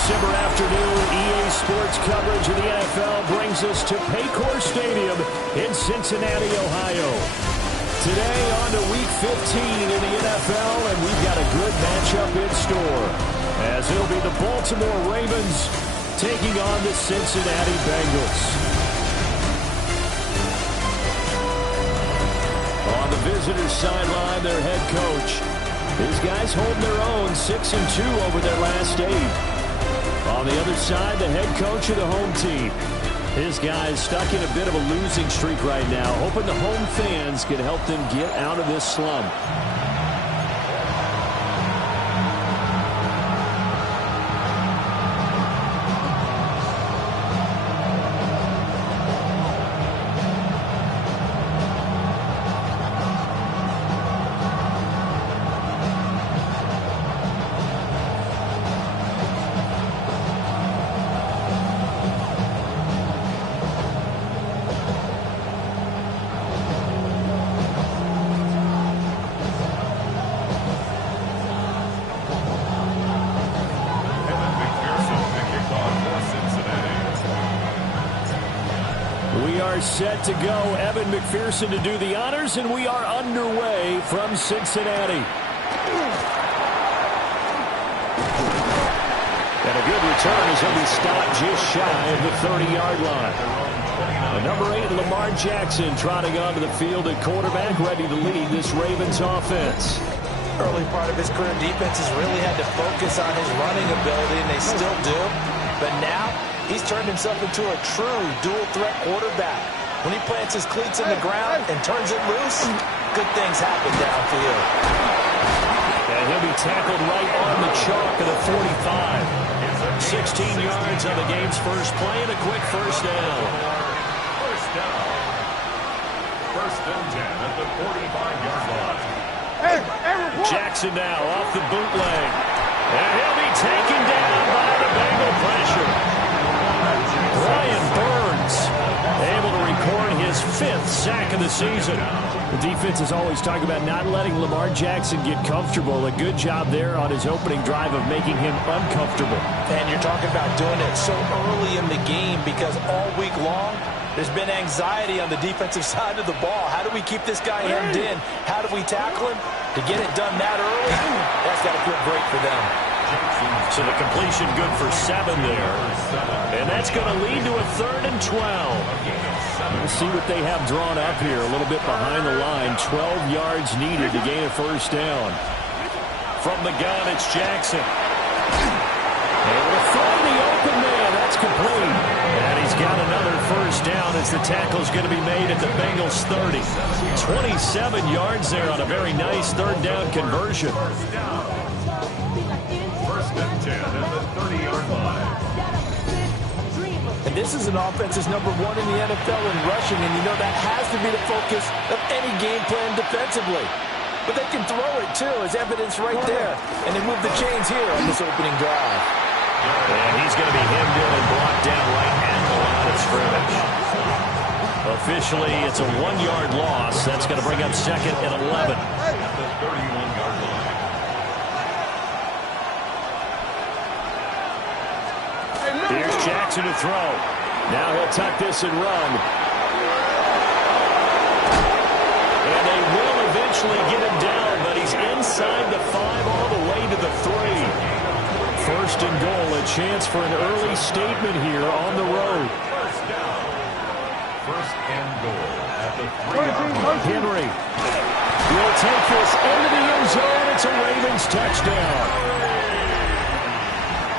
December afternoon, EA Sports coverage of the NFL brings us to Paycor Stadium in Cincinnati, Ohio. Today on to Week 15 in the NFL, and we've got a good matchup in store, as it'll be the Baltimore Ravens taking on the Cincinnati Bengals. On the visitors' sideline, their head coach. These guys holding their own, 6-2 over their last 8. On the other side, the head coach of the home team. His guys stuck in a bit of a losing streak right now, hoping the home fans can help them get out of this slump. Set to go. Evan McPherson to do the honors, and we are underway from Cincinnati. And a good return as he'll be stopped just shy of the 30-yard line. Number 8, Lamar Jackson, trotting onto the field at quarterback, ready to lead this Ravens offense. Early part of his career, defenses really had to focus on his running ability, and they still do. But now, he's turned himself into a true dual-threat quarterback. When he plants his cleats in the ground and turns it loose, good things happen downfield. And he'll be tackled right on the chalk of the 45. 16 yards on the game's first play and a quick first down. First and 10 at the 45-yard line. Jackson now off the bootleg. And he'll be taken down by the Bengal pressure. Brian Burns able to record his 5th sack of the season. The defense is always talking about not letting Lamar Jackson get comfortable. A good job there on his opening drive of making him uncomfortable. And you're talking about doing it so early in the game, because all week long there's been anxiety on the defensive side of the ball. How do we keep this guy hemmed in? How do we tackle him? To get it done that early, that's got to feel great for them. So the completion good for 7 there. And that's going to lead to a 3rd and 12. Let's see what they have drawn up here. A little bit behind the line. 12 yards needed to gain a first down. From the gun, it's Jackson. Able to throw the open man. That's complete. And he's got another first down as the tackle's going to be made at the Bengals 30. 27 yards there on a very nice 3rd down conversion. First and 10 at the 30-yard line. And this is an offense that's number 1 in the NFL in rushing, and you know that has to be the focus of any game plan defensively. But they can throw it, too, as evidence right there. And they move the chains here on this opening drive. And he's going to be hemmed in and blocked down right at the line of scrimmage. Officially, it's a 1-yard loss. That's going to bring up 2nd and 11. At the 31-yard line. Here's Jackson to throw. Now he'll tuck this and run. And they will eventually get him down, but he's inside the 5 all the way to the 3. First and goal, a chance for an early statement here on the road. First down. First and goal at the 3-yard line. Henry will take this into the end zone. It's a Ravens touchdown.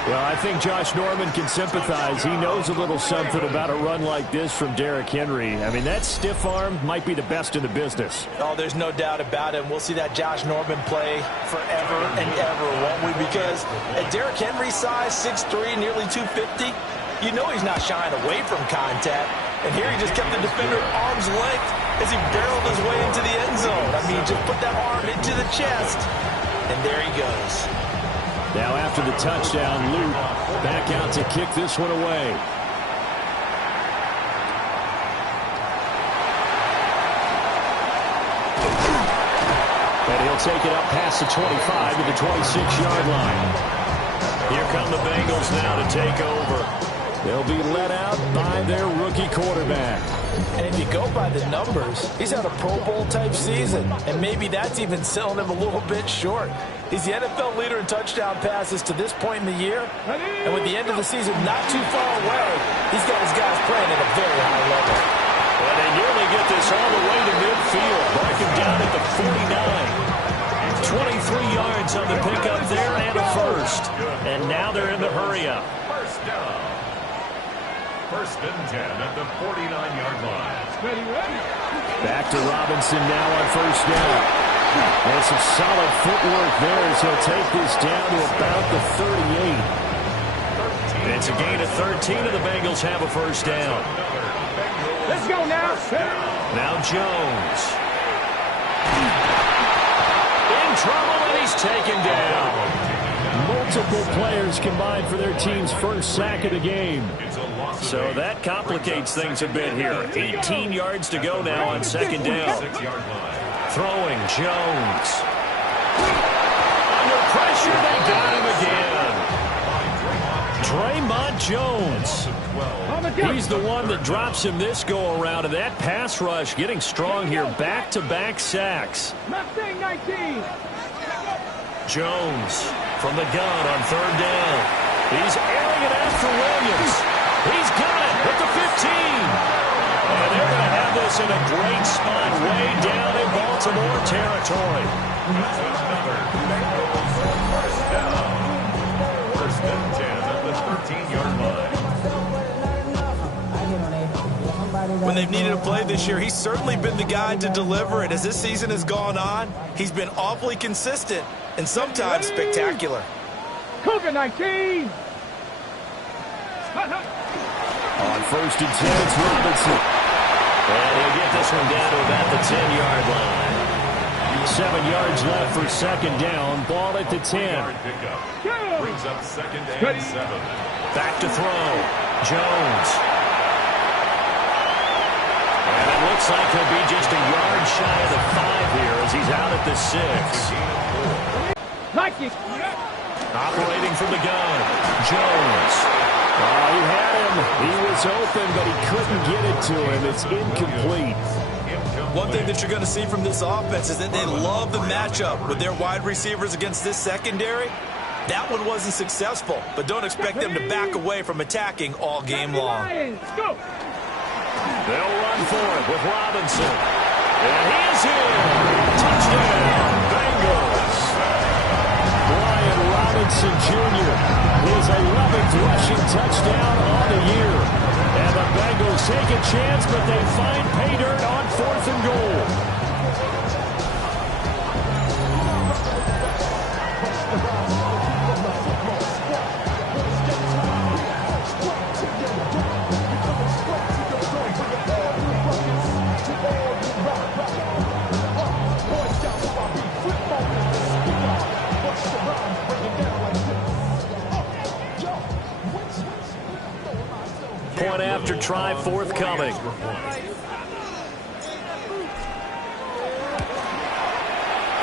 Well, I think Josh Norman can sympathize. He knows a little something about a run like this from Derrick Henry. I mean, that stiff arm might be the best in the business. Oh, there's no doubt about it. We'll see that Josh Norman play forever and ever, won't we? Because at Derrick Henry's size, 6'3", nearly 250, you know he's not shying away from contact. And here he just kept the defender at arm's length as he barreled his way into the end zone. I mean, just put that arm into the chest, and there he goes. Now after the touchdown, Luke back out to kick this one away. And he'll take it up past the 25 to the 26-yard line. Here come the Bengals now to take over. They'll be let out by their rookie quarterback. And if you go by the numbers, he's had a Pro Bowl type season. And maybe that's even selling him a little bit short. He's the NFL leader in touchdown passes to this point in the year. And with the end of the season not too far away, he's got his guys playing at a very high level. And they nearly get this all the way to midfield. Mark him down at the 49. 23 yards on the pickup there and a first. And now they're in the hurry-up. First down. First and 10 at the 49-yard line. Back to Robinson now on first down. And some solid footwork there as he'll take this down to about the 38. It's a gain of 13, and the Bengals have a first down. Let's go now. Now Jones. In trouble, and he's taken down. Multiple players combined for their team's first sack of the game. So that complicates things a bit here. 18 yards to go now on second down. Throwing Jones. Under pressure, they got him again. Draymond Jones. He's the one that drops him this go-around, and that pass rush getting strong here. Back-to-back sacks. Jones from the gun on third down. He's airing it after Williams. He's got it at the 15. And they're going to have this in a great spot way down in Baltimore territory. First and 10 at the 13-yard line. When they've needed a play this year, he's certainly been the guy to deliver it. As this season has gone on, he's been awfully consistent and sometimes spectacular. Cougar 19. On first and 10, it's Robinson. And he'll get this one down to about the 10-yard line. 7 yards left for second down. Ball at the 10. Brings up second and 7. Back to throw. Jones. And it looks like he'll be just a yard shy of the 5 here as he's out at the 6. Operating from the gun. Jones. Oh, he had him. He was open, but he couldn't get it to him. It's incomplete. One thing that you're going to see from this offense is that they love the matchup with their wide receivers against this secondary. That one wasn't successful, but don't expect them to back away from attacking all game long. Go. They'll run for it with Robinson. And he is in. Touchdown, Bengals. Brian Robinson Jr. his 11th rushing touchdown on the year. And the Bengals take a chance, but they find pay dirt on 4th and goal. Point after try forthcoming.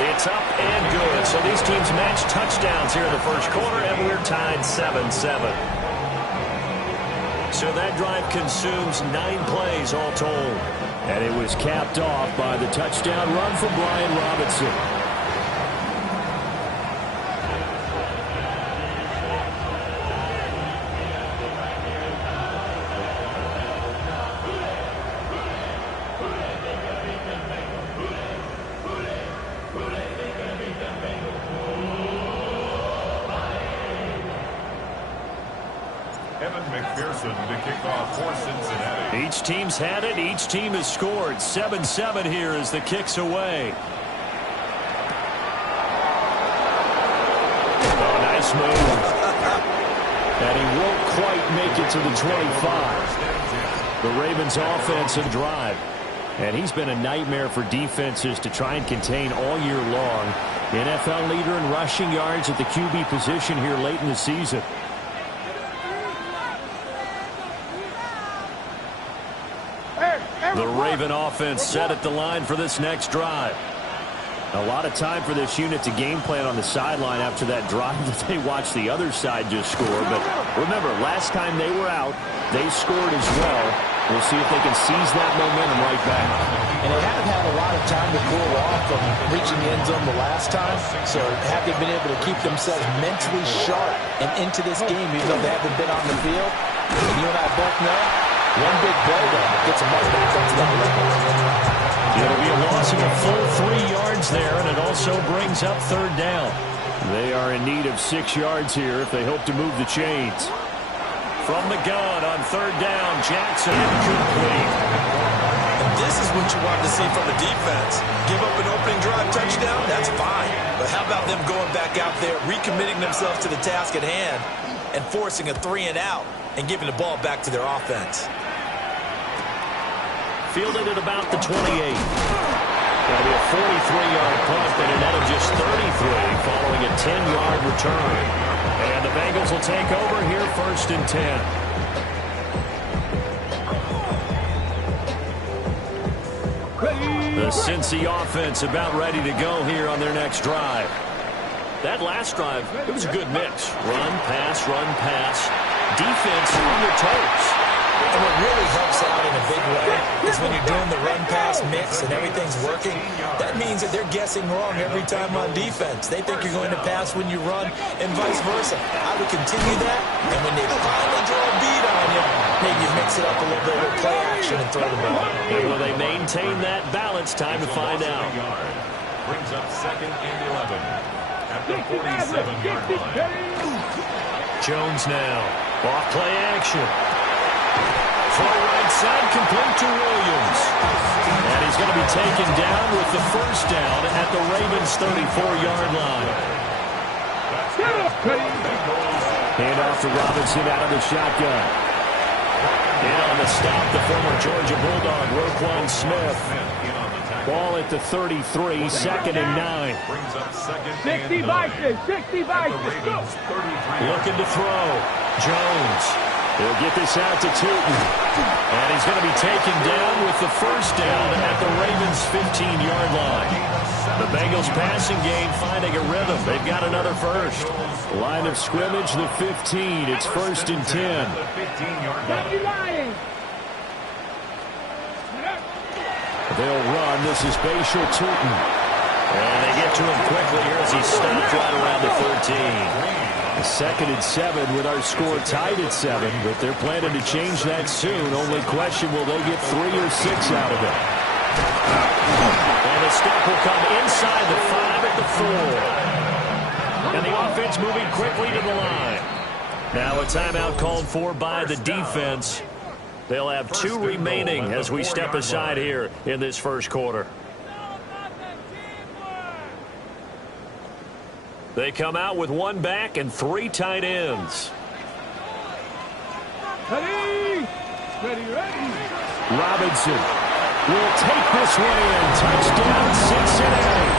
It's up and good. So these teams match touchdowns here in the first quarter, and we're tied 7-7. So that drive consumes 9 plays all told. And it was capped off by the touchdown run from Brian Robinson. Each team's had it. Each team has scored. 7-7 here as the kick's away. Oh, nice move. And he won't quite make it to the 25. The Ravens' offensive drive. And he's been a nightmare for defenses to try and contain all year long. NFL leader in rushing yards at the QB position here late in the season. The Raven offense set at the line for this next drive. A lot of time for this unit to game plan on the sideline after that drive that they watched the other side just score. But remember, last time they were out, they scored as well. We'll see if they can seize that momentum right back. And they haven't had a lot of time to cool off from reaching the end zone the last time. So have they been able to keep themselves mentally sharp and into this game, even though they haven't been on the field? And you and I both know, one big play gets them right back up to that level. It'll be a loss of a full 3 yards there, and it also brings up third down. They are in need of 6 yards here if they hope to move the chains. From the gun on third down, Jackson incomplete. This is what you want to see from the defense. Give up an opening drive touchdown, that's fine. But how about them going back out there, recommitting themselves to the task at hand, and forcing a 3-and-out and giving the ball back to their offense? Fielded at about the 28. That'll be a 43-yard punt, but a net of just 33 following a 10-yard return. And the Bengals will take over here first and 10. The Cincy offense about ready to go here on their next drive. That last drive, it was a good mix. Run, pass, defense on your toes. And what really helps out in a big way is when you're doing the run-pass mix and everything's working, that means that they're guessing wrong every time on defense. They think you're going to pass when you run and vice versa. I would continue that, and when they finally draw a beat on you, maybe you mix it up a little bit with play action and throw the ball. And will they maintain that balance? Time to find out. Brings up second and 11 at the 47-yard line. Jones now. Off play action. Throw right side, complete to Williams. And he's going to be taken down with the first down at the Ravens' 34-yard line. Hand off to Robinson out of the shotgun. In on the stop, the former Georgia Bulldog, Roquan Smith. Ball at the 33, second and 9. 60 Vikings, 60 Vikings. Looking to throw. Jones. He'll get this out to Tootin. And he's going to be taken down with the first down at the Ravens' 15-yard line. The Bengals passing game finding a rhythm. They've got another first. Line of scrimmage, the 15. It's first and 10. They'll run. This is Bashir Tootin. And they get to him quickly here as he stopped right around the 13. Second and 7 with our score tied at 7, but they're planning to change that soon. Only question, will they get 3 or 6 out of it? And the step will come inside the 5 at the 4. And the offense moving quickly to the line. Now a timeout called for by the defense. They'll have 2 remaining as we step aside here in this first quarter. They come out with 1 back and 3 tight ends. Ready. Robinson will take this one in. Touchdown, Cincinnati.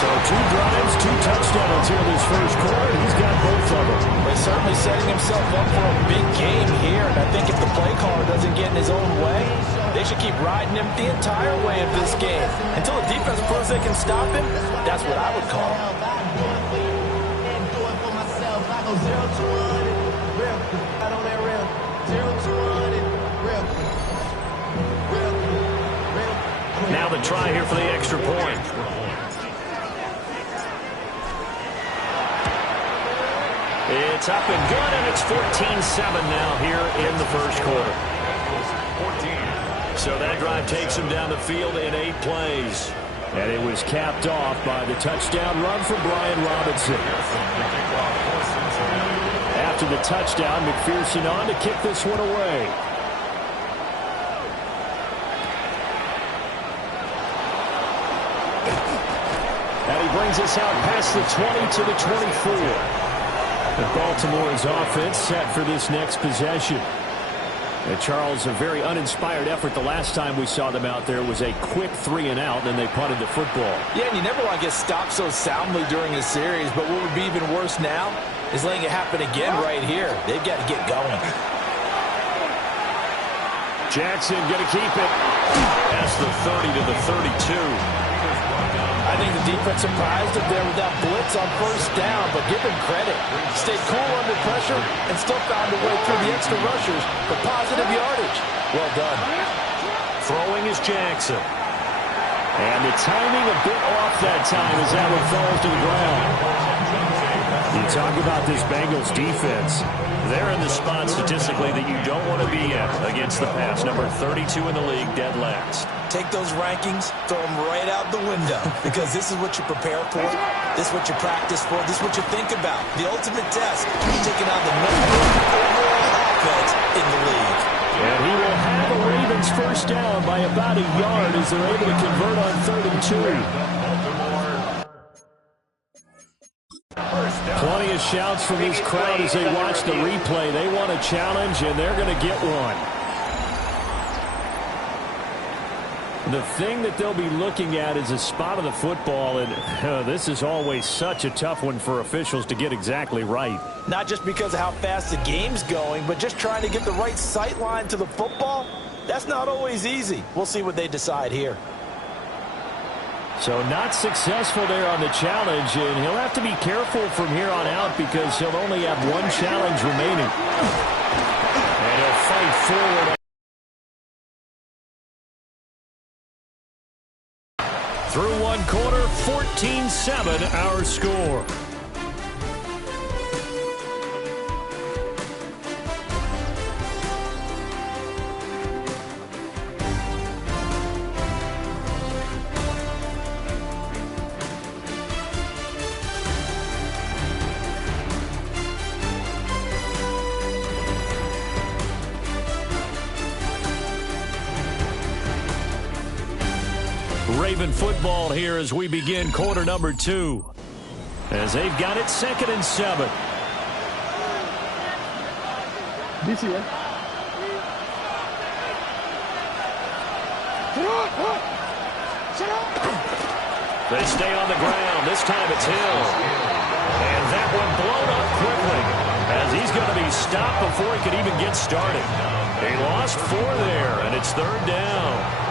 So 2 drives, 2 touchdowns here this first quarter. He's got both of them. He's certainly setting himself up for a big game here. And I think if the play caller doesn't get in his own way, they should keep riding him the entire way of this game. Until the defense proves they can stop him, that's what I would call it. Now the try here for the extra point. It's up and good, and it's 14-7 now here in the first quarter. So that drive takes him down the field in 8 plays. And it was capped off by the touchdown run from Brian Robinson. After the touchdown, McPherson on to kick this one away. And he brings us out past the 20 to the 24. And Baltimore's offense set for this next possession. And Charles, a very uninspired effort the last time we saw them out there was a quick 3-and-out, and then they punted the football. Yeah, and you never want to get stopped so soundly during a series, but what would be even worse now is letting it happen again right here. They've got to get going. Jackson going to keep it. That's the 30 to the 32. I think defense surprised him there with that blitz on first down, but give him credit. Stayed cool under pressure and still found a way through the extra rushers for positive yardage. Well done. Throwing is Jackson. And the timing a bit off that time as that one falls to the ground. You talk about this Bengals defense. They're in the spot statistically that you don't want to be in against the pass. Number 32 in the league, dead last. Take those rankings, throw them right out the window, because this is what you prepare for, this is what you practice for, this is what you think about. The ultimate test, taking on the number one overall offense in the league. And he will have a Ravens first down by about a yard as they're able to convert on 3rd and 2. Plenty of shouts from this crowd as they watch the replay. They want a challenge, and they're going to get one. The thing that they'll be looking at is a spot of the football, and this is always such a tough one for officials to get exactly right. Not just because of how fast the game's going, but just trying to get the right sight line to the football. That's not always easy. We'll see what they decide here. So not successful there on the challenge, and he'll have to be careful from here on out because he'll only have one challenge remaining. And he'll fight forward. Through one quarter, 14-7 our score. Raven football here as we begin quarter number 2. As they've got it 2nd and 7. They stay on the ground. This time it's Hill. And that one blown up quickly as he's going to be stopped before he could even get started. He lost 4 there, and it's 3rd down.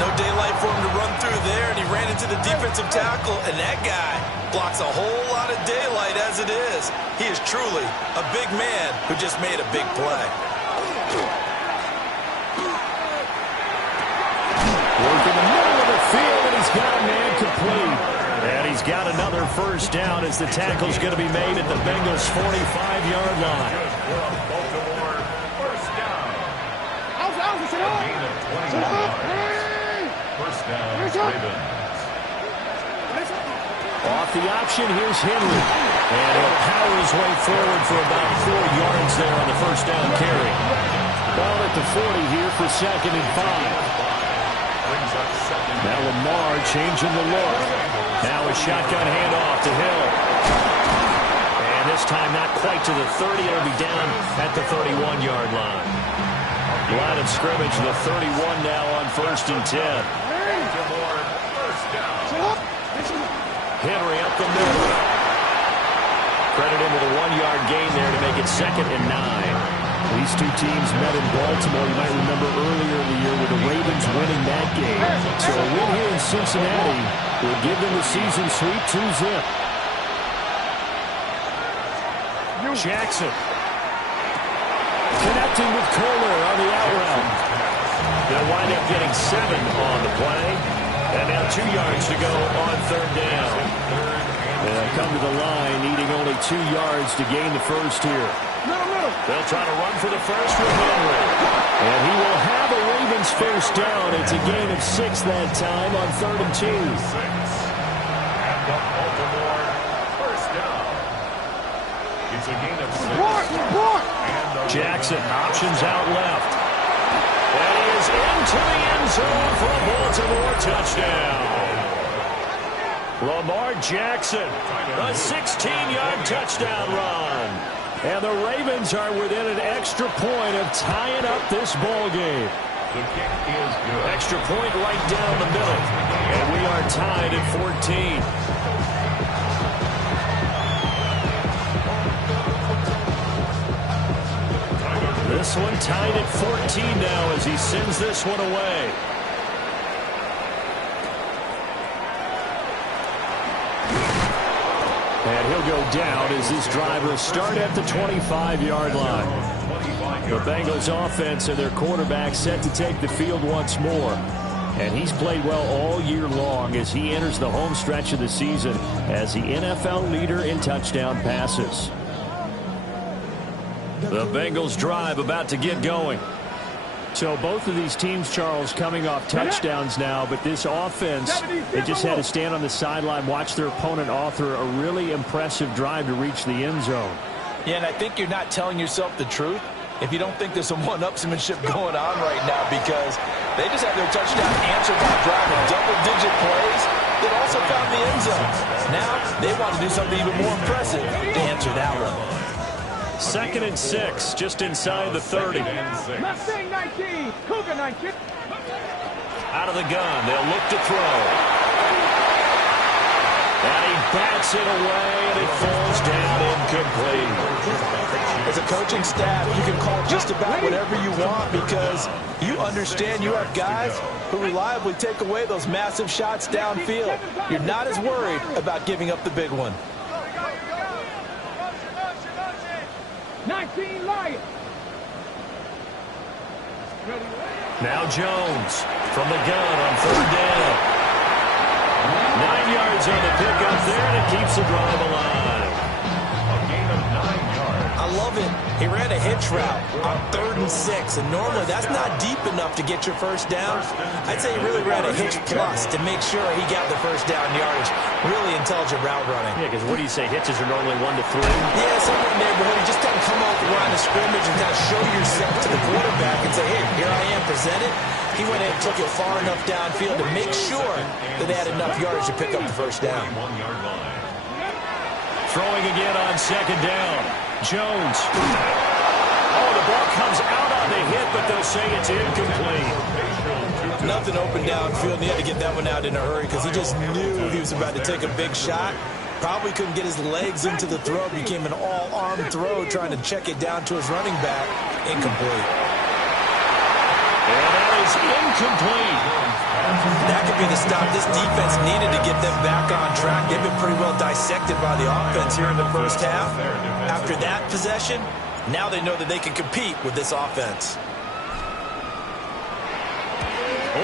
No daylight for him to run through there, and he ran into the defensive tackle, and that guy blocks a whole lot of daylight as it is. He is truly a big man who just made a big play. Work in the middle of the field, and he's got a man complete. And he's got another first down as the tackle's going to be made at the Bengals' 45-yard line. Baltimore, first down. Gain of 21 yards. First down, Ravens. Off the option, here's Henry. And he'll power his way forward for about 4 yards there on the first down carry. Ball at the 40 here for 2nd and 5. Now Lamar changing the look. Now a shotgun handoff to Hill. And this time not quite to the 30. It'll be down at the 31-yard line. Line of scrimmage, the 31 now on 1st and 10. Henry up the middle. Credit him with a 1-yard gain there to make it 2nd and 9. These two teams met in Baltimore. You might remember earlier in the year with the Ravens winning that game. So a win here in Cincinnati would give them the season sweep 2-zip. Jackson connecting with Kohler on the out route. They'll wind up getting 7 on the play. And now 2 yards to go on 3rd down. They'll come to the line needing only 2 yards to gain the first here. They'll try to run for the first with Henry. And he will have a Ravens first down. It's a gain of 6 that time on 3rd and 2. And the Baltimore first down. It's a gain of 6. Jackson options out left. And he is into the end zone for a Baltimore touchdown. Lamar Jackson, a 16-yard touchdown run. And the Ravens are within an extra point of tying up this ball game. The kick is good. Extra point right down the middle. And we are tied at 14. This one tied at 14 now as he sends this one away. And he'll go down as this drive will start at the 25-yard line. The Bengals offense and their quarterback set to take the field once more. And he's played well all year long as he enters the home stretch of the season as the NFL leader in touchdown passes. The Bengals drive about to get going. So both of these teams, Charles, coming off touchdowns now, but this offense, they just had to stand on the sideline, watch their opponent author a really impressive drive to reach the end zone. Yeah, and I think you're not telling yourself the truth if you don't think there's some one-upsmanship going on right now, because they just had their touchdown answered by a drive of double-digit plays that also found the end zone. Now they want to do something even more impressive to answer that one. 2nd and 6, just inside the 30. Mustang 19, Cougar 19. Out of the gun, they'll look to throw. And he bats it away, and it falls down incomplete. As a coaching staff, you can call just about whatever you want because you understand you have guys who reliably take away those massive shots downfield. You're not as worried about giving up the big one. 19 Lions. Now Jones from the gun on 3rd down. 9 yards on the pickup there, and it keeps the drive alive. A gain of 9 yards. I love it. He ran a hitch route on 3rd and 6, and normally that's not deep enough to get your first down. I'd say he really ran a hitch plus to make sure he got the first down yardage. Really intelligent route running. Yeah, because what do you say, hitches are normally 1 to 3? Yeah, somewhere in the neighborhood. You just kind of come off the line of scrimmage and kind of show yourself to the quarterback and say, hey, here I am, present it. He went in and took it far enough downfield to make sure that they had enough yardage to pick up the first down. 1-yard line. Throwing again on 2nd down. Jones. Oh, the ball comes out on the hit, but they'll say it's incomplete. Nothing open downfield, and he had to get that one out in a hurry because he just knew he was about to take a big shot. Probably couldn't get his legs into the throw. Became an all-arm throw trying to check it down to his running back. Incomplete. And that is incomplete. That could be the stop this defense needed to get them back on track. They've been pretty well dissected by the offense here in the first half. After that possession, now they know that they can compete with this offense.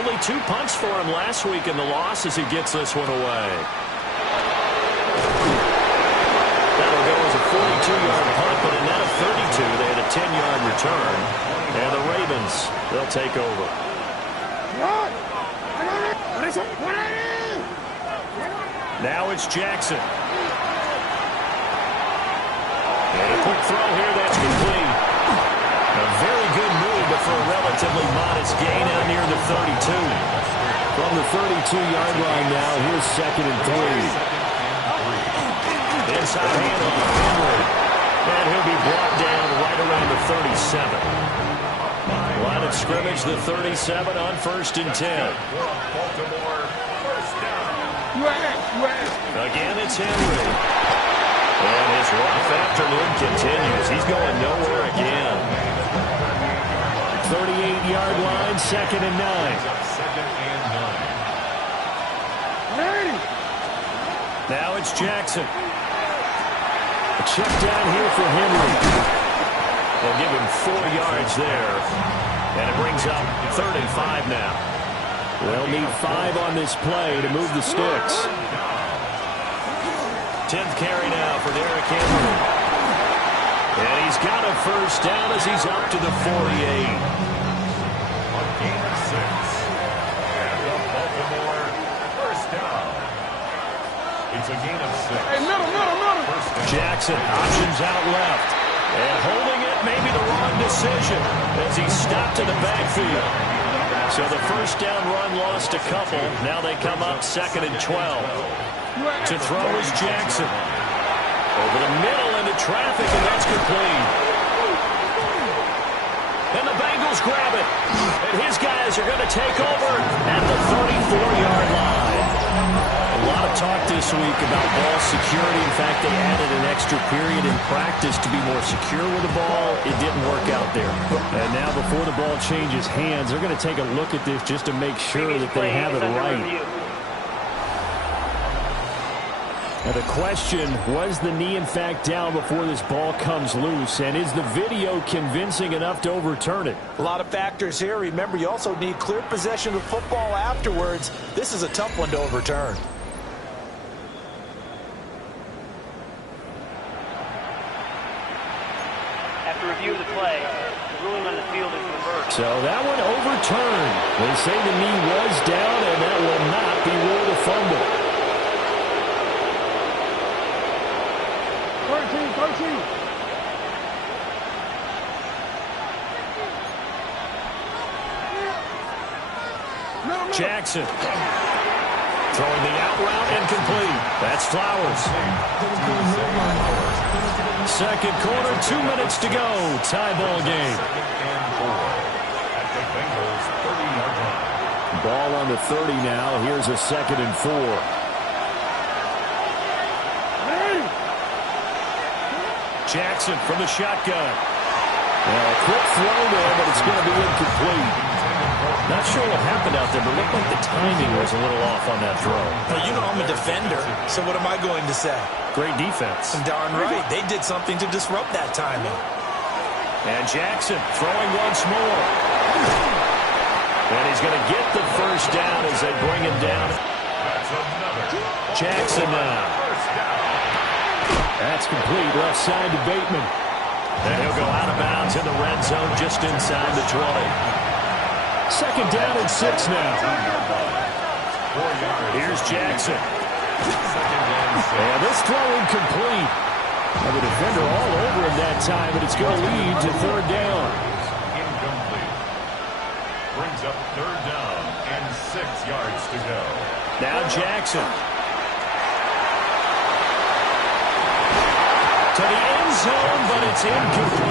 Only 2 punts for him last week in the loss as he gets this one away. That'll go as a 42-yard punt, but a net of 32. They had a 10-yard return. And the Ravens, they'll take over. Now it's Jackson. And a quick throw here, that's complete. A very good move, but for a relatively modest gain out near the 32. From the 32-yard line now, here's 2nd and 3. Inside handoff, Henry. And he'll be brought down right around the 37. Line of scrimmage, the 37 on 1st and 10. Again, it's Henry. And his rough afternoon continues. He's going nowhere again. 38-yard line, 2nd and 9. Now it's Jackson. A check down here for Henry. They'll give him 4 yards there. And it brings up 3rd and 5 now. They'll need 5 on this play to move the sticks. 10th carry now for Derrick Henry. And he's got a first down as he's up to the 48. A gain of 6. And the Baltimore first down. It's a gain of 6. Hey, middle. Jackson, options out left. And holding it, maybe the wrong decision as he stopped in the backfield. So the first down run lost a couple. Now they come up 2nd and 12. To throw is Jackson. Over the middle into traffic, and that's complete. And the Bengals grab it. And his guys are going to take over at the 34-yard line. A lot of talk this week about ball security. In fact, they added an extra period in practice to be more secure with the ball. It didn't work out there. And now before the ball changes hands, they're going to take a look at this just to make sure that they have it right. Now the question, was the knee in fact down before this ball comes loose? And is the video convincing enough to overturn it? A lot of factors here. Remember, you also need clear possession of football afterwards. This is a tough one to overturn. After review of the play, the ruling on the field is reversed. So that one overturned. They say the knee was down, and that will not be ruled a fumble. 13. Jackson throwing the out route and complete. That's Flowers. Second quarter, 2 minutes to go. Tie ball game. Ball on the 30 now. Here's a 2nd and 4. Jackson from the shotgun. A quick throw there, but it's going to be incomplete. Not sure what happened out there, but it looked like the timing was a little off on that throw. Well, you know I'm a defender, so what am I going to say? Great defense. Darn right. They did something to disrupt that timing. And Jackson throwing once more. And he's going to get the first down as they bring him down. Jackson now. That's complete. Left side to Bateman. And he'll go out of bounds in the red zone just inside the 20. 2nd down and 6 now. Here's Jackson. And this throw incomplete. Now the defender all over him that time, but it's going to lead to 3rd down. Incomplete. Brings up 3rd down and 6 yards to go. Now Jackson. To the end zone, but it's incomplete.